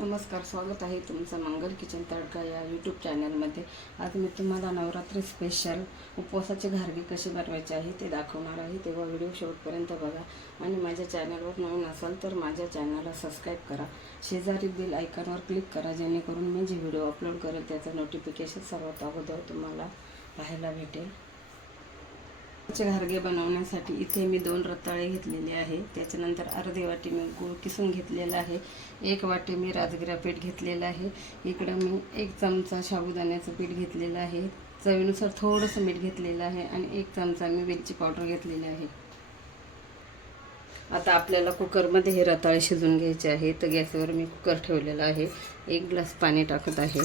नमस्कार स्वागत आहे तुमचं मंगल किचन तडका या यूट्यूब चॅनलमध्ये आज मी तुम्हाला नवरात्री स्पेशल उपवासाचे घारगी कसे बनवायचे आहे ते दाखवणार आहे. तेव्हा व्हिडिओ शेवटपर्यंत बघा. आणि माझ्या चॅनलवर नवीन असाल तर माझ्या चॅनलला सबस्क्राईब करा. शेजारी बिल आयकॉनवर क्लिक करा जेणेकरून मी जे व्हिडिओ अपलोड करेल त्याचं नोटिफिकेशन सर्वात अगोदर तुम्हाला पाहायला भेटेल. घारगे बनवण्यासाठी इथे मी दोन रताळे घेतलेले आहे. त्याच्यानंतर अर्धी वाटी मी गूळ किसून घेतलेला आहे. एक वाटी मी राजगिरा पीठ घेतलेलं आहे. इकडं मी एक चमचा साबुदाण्याचं पीठ घेतलेलं आहे. चवीनुसार थोडंसं मीठ घेतलेलं आहे आणि एक चमचा मी वेलची पावडर घेतलेली आहे. आता आपल्याला कुकरमध्ये हे रताळे शिजून घ्यायचे आहे. तर गॅसवर मी कुकर ठेवलेला आहे. एक ग्लास पाणी टाकत आहे.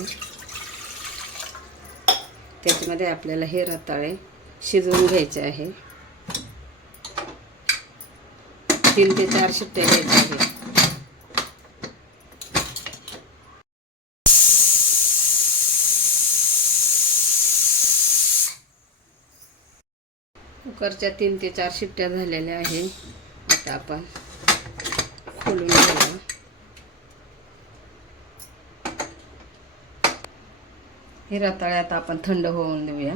त्याच्यामध्ये आपल्याला हे रताळे शिजवून घ्यायचे आहे. तीन ते चार शिट्ट्या घ्यायच्या आहे कुकरच्या तीन ते चार शिट्ट्या झालेल्या आहे आता आपण खोलून घेऊया. हे रताळे आता आपण थंड होऊन देऊया.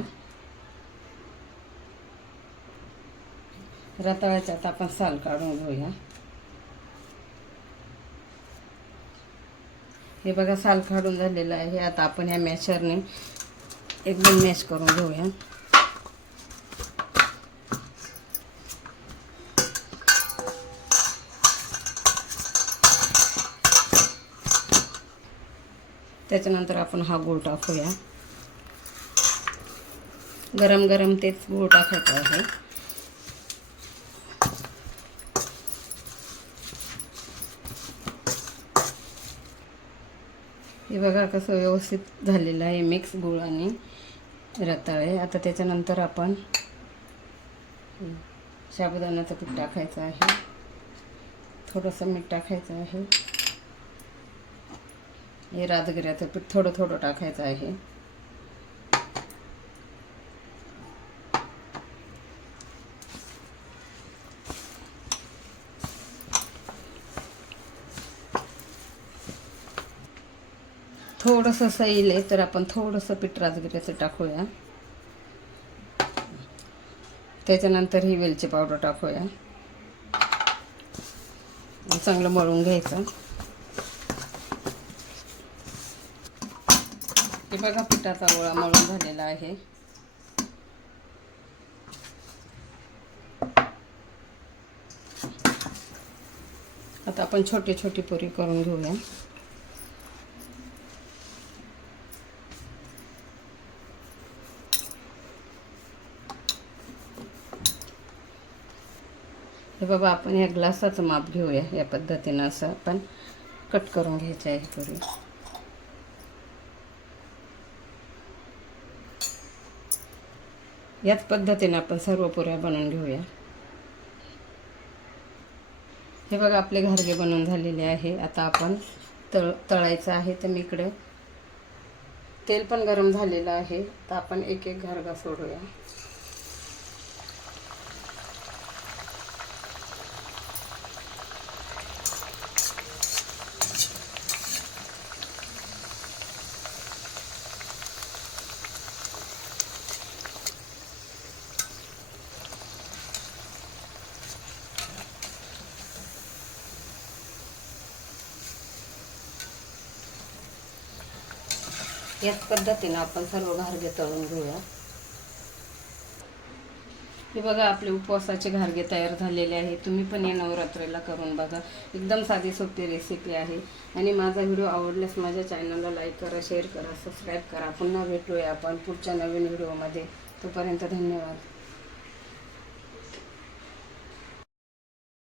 रताळ्याच्या आता आपण साल काढून घेऊया. हे बघा साल काढून झालेलं आहे. आता आपण ह्या मॅशरने एकदम मॅश करून घेऊया. त्याच्यानंतर आपण हा गूळ टाकूया. गरम गरम तेच गूळ टाकायचं आहे. हे बघा कसं व्यवस्थित झालेलं आहे मिक्स गुळ आणि रताळे. आता त्याच्यानंतर आपण साबुदाण्याचं पीठ टाकायचं आहे. थोडंसं मीठ टाकायचं आहे. हे राजगिऱ्याचं पीठ थोडं थोडं टाकायचं आहे. थोडंसं सैल आहे तर आपण थोडंसं पीठ राजगिऱ्याचं टाकूया. त्याच्यानंतर ही वेलची पावडर टाकूया. चांगलं मळून घ्यायचं. हे बघा पिठाचा गोळा मळून झालेला आहे. आता आपण छोटी छोटी पुरी करून घेऊया. हे बाबा आपण या ग्लासाचं माप घेऊया. या पद्धतीनं असं आपण कट करून घ्यायचं आहे पुरी याच पद्धतीनं आपण सर्व पुऱ्या बनवून घेऊया. हे बघा आपले घरगे बनवून झालेले आहे. आता आपण तळ तळायचं आहे तर मी इकडे तेल पण गरम झालेलं आहे. तर आपण एक एक घरगा सोडूया. याच पद्धतीनं आपण सर्व घारगे तळून घेऊया. हे बघा आपले उपवासाचे घारगे तयार झालेले आहे तुम्ही पण या नवरात्रीला करून बघा. एकदम साधी सोपी रेसिपी आहे. आणि माझा व्हिडिओ आवडल्यास माझ्या चॅनलला लाईक करा शेअर करा सबस्क्राईब करा. पुन्हा भेटूया आपण पुढच्या नवीन व्हिडिओमध्ये. तोपर्यंत धन्यवाद.